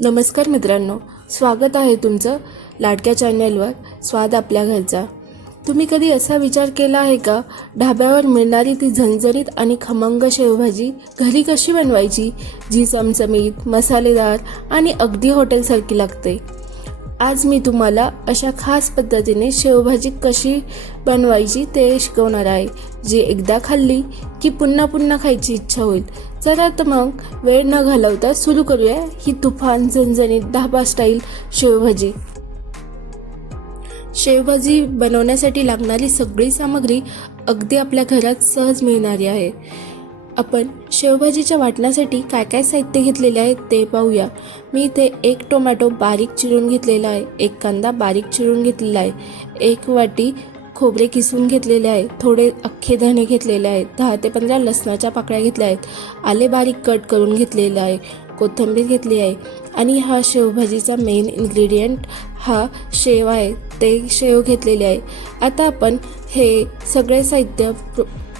नमस्कार मित्रांनो स्वागत आहे तुमचं लाडक्या चॅनलवर स्वाद आपल्या घरचा. तुम्ही कधी असा विचार केला आहे का ढाब्यावर मिळणारी ती झणझणीत आणि खमंग शेवभाजी घरी कशी बनवायची जी चमचमीत मसालेदार आणि अगदी हॉटेलसारखी लागते? आज मी तुम्हाला अशा खास पद्धतीने शेवभाजी कशी बनवायची ते शिकवणार आहे जी एकदा खाल्ली की पुन्हा पुन्हा खायची इच्छा होईल. चला तर मग वेळ न घालवता सुरू करूया ही तुफान झणझणीत धाबा स्टाईल शेवभाजी. शेवभाजी बनवण्यासाठी लागणारी सगळी सामग्री अगदी आपल्या घरात सहज मिळणारी आहे. आपण शेवभाजीच्या वाटण्यासाठी काय काय साहित्य घेतलेले आहे ते पाहूया. मी इथे एक टोमॅटो बारीक चिरून घेतलेला आहे. एक कांदा बारीक चिरून घेतलेला आहे. एक वाटी खोबरे किसून घेतलेले आहे. थोडे अख्खे धणे घेतलेले आहेत. दहा ते पंधरा लसणाच्या पाकळ्या घेतल्या आहेत. आले बारीक कट करून घेतलेलं आहे. कोथिंबीर घेतली आहे. आणि हा शेवभाजीचा मेन इन्ग्रेडियंट हा शेव आहे. ते शेव घेतलेले आहे. आता आपण हे सगळे साहित्य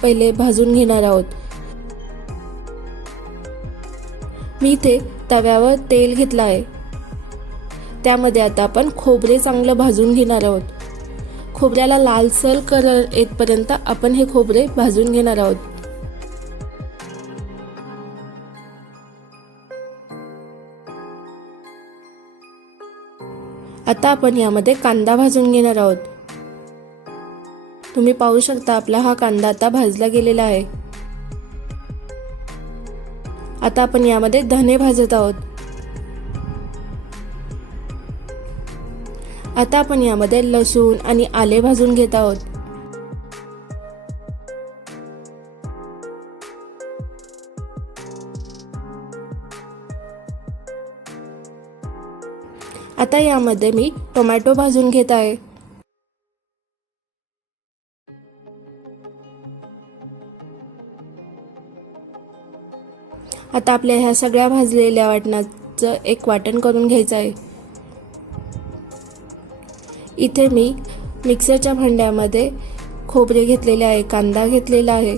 पहिले भाजून घेणार आहोत. मी इथे तव्यावर तेल घेतलं आहे. त्यामध्ये आता आपण खोबरे चांगलं भाजून घेणार आहोत. खोबऱ्याला लालसर कलर येतपर्यंत आपण हे खोबरे भाजून घेणार आहोत. आता आपण यामध्ये कांदा भाजून घेणार आहोत. तुम्ही पाहू शकता आपला हा कांदा आता भाजला गेलेला आहे. आता आपण यामध्ये धने भाजत आहोत. आता आपण यामध्ये लसूण आणि आले भाजून घेत आहोत. आता यामध्ये मी टोमॅटो भाजून घेत आहे. आता आपल्या ह्या सगळ्या भाजलेल्या वाटणाचं एक वाटण करून घ्यायचं आहे. इथे मी मिक्सरच्या भांड्यामध्ये खोबरे घेतलेले आहे कांदा घेतलेला आहे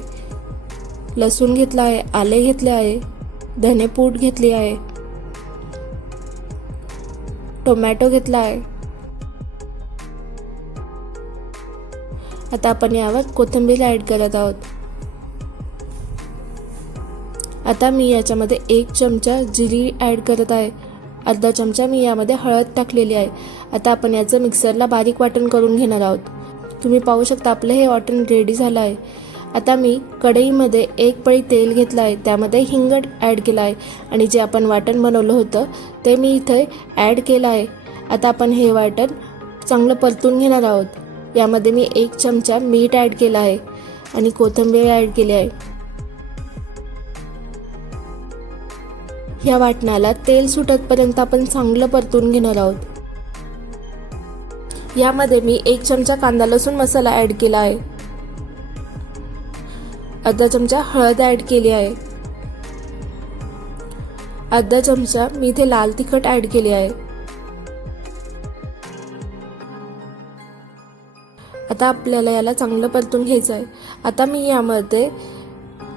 लसूण घेतला आहे आले घेतले आहे धनेपूट घेतली आहे टोमॅटो घेतला आहे. आता आपण यावर कोथिंबीर ॲड करत आहोत. आता मी याच्यामध्ये एक चमचा जिरी ॲड करत आहे. अर्धा चमचा मी यामध्ये हळद टाकलेली आहे. आता आपण याचं मिक्सरला बारीक वाटण करून घेणार आहोत. तुम्ही पाहू शकता आपलं हे वाटण रेडी झालं आहे. आता मी कढईमध्ये एक पळी तेल घेतलं आहे. त्यामध्ये हिंग ॲड केला आहे. आणि जे आपण वाटण बनवलं होतं ते मी इथे ॲड केलं आहे. आता आपण हे वाटण चांगलं परतून घेणार आहोत. यामध्ये मी एक चमचा मीठ ॲड केलं आहे. आणि कोथिंबीर ॲड केली आहे. ह्या वाटणाला तेल सुटतपर्यंत आपण चांगलं परतून घेणार आहोत. यामध्ये मी एक चमचा कांदा लसूण मसाला ॲड केला आहे. अर्धा चमचा हळद ॲड केली आहे. अर्धा चमचा मी इथे लाल तिखट ॲड केली आहे. आता आपल्याला याला चांगलं परतून घ्यायचं आहे. आता मी यामध्ये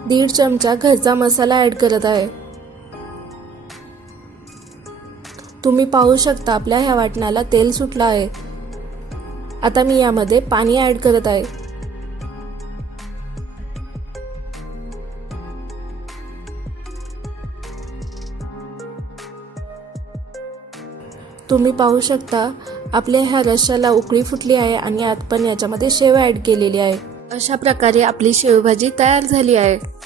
दीड चमचा घरचा मसाला ॲड करत आहे. तुम्ही पाहू शकता आपल्या ह्या वाटणाला तेल सुटलं आहे. आता मी यामध्ये पाणी ॲड करत आहे. तुम्ही पाहू शकता आपल्या ह्या रश्याला उकळी फुटली आहे आणि आत पण याच्यामध्ये शेव ॲड केलेली आहे. अशा प्रकारे आपली शेवभाजी तयार झाली आहे.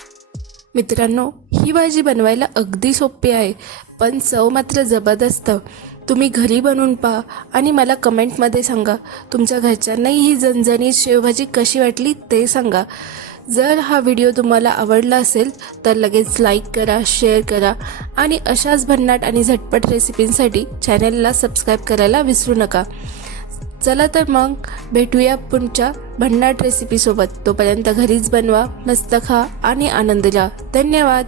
मित्रांनो ही भाजी बनवायला अगदी सोपी आहे पण चव मात्र जबरदस्त. तुम्ही घरी बनवून पहा आणि मला कमेंटमध्ये सांगा तुमच्या घरच्यांनाही ही झणझणीत शेवभाजी कशी वाटली ते सांगा. जर हा व्हिडिओ तुम्हाला आवडला असेल तर लगेच लाईक करा शेअर करा आणि अशाच भन्नाट आणि झटपट रेसिपींसाठी चॅनलला सबस्क्राईब करायला विसरू नका. चला तर मग भेटूया पुढच्या भन्नाट रेसिपीसोबत तोपर्यंत घरीच बनवा मस्त खा आणि आनंद घ्या. धन्यवाद.